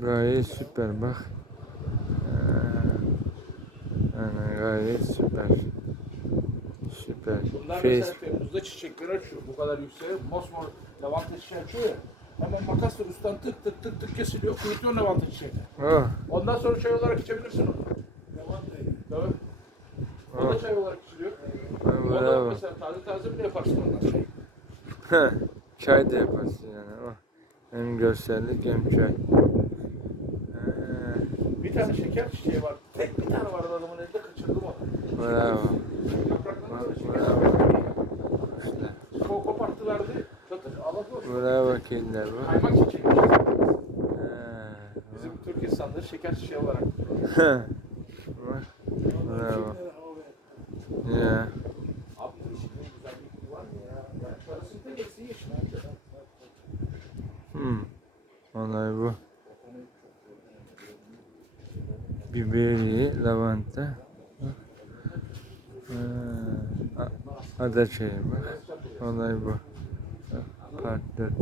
Gayet süper bak. Ee, Yani gayet süper. Süper. Bunlar mesela Facebook. Temmuz'da çiçekleri açıyor. Bu kadar yükseğe mosmor lavanta çiçeği açıyor ya. Hemen makasla üstten tık tık tık tık kesiliyor. Kurutuyor lavanta çiçeğini. Oh, Ondan sonra çay olarak içebilirsin onu. Tabii. O da oh. çay olarak içiliyor. O da Bravo. mesela taze taze bile yaparsın ondan çay. Çay da yaparsın yani. Oh. Hem görsellik hem çay. Tane şeker çiçeği var. Tek bir tane vardı adamın elinde kaçırdım onu. bravo. Yapraklarını da şeker. Ko koparttı verdi. Çatır alamıyor. Bravo kediler bu. Kaymak çiçeği. Bizim Türk insanları şeker çiçeği olarak. Bravo. Ya. Abi bu işin en güzelliği var ya? Parasını tek eksiği yeşil. Hmm. Olay bu. Biberiye, lavanta. Ada çayı bak. Olay bu. Part 4.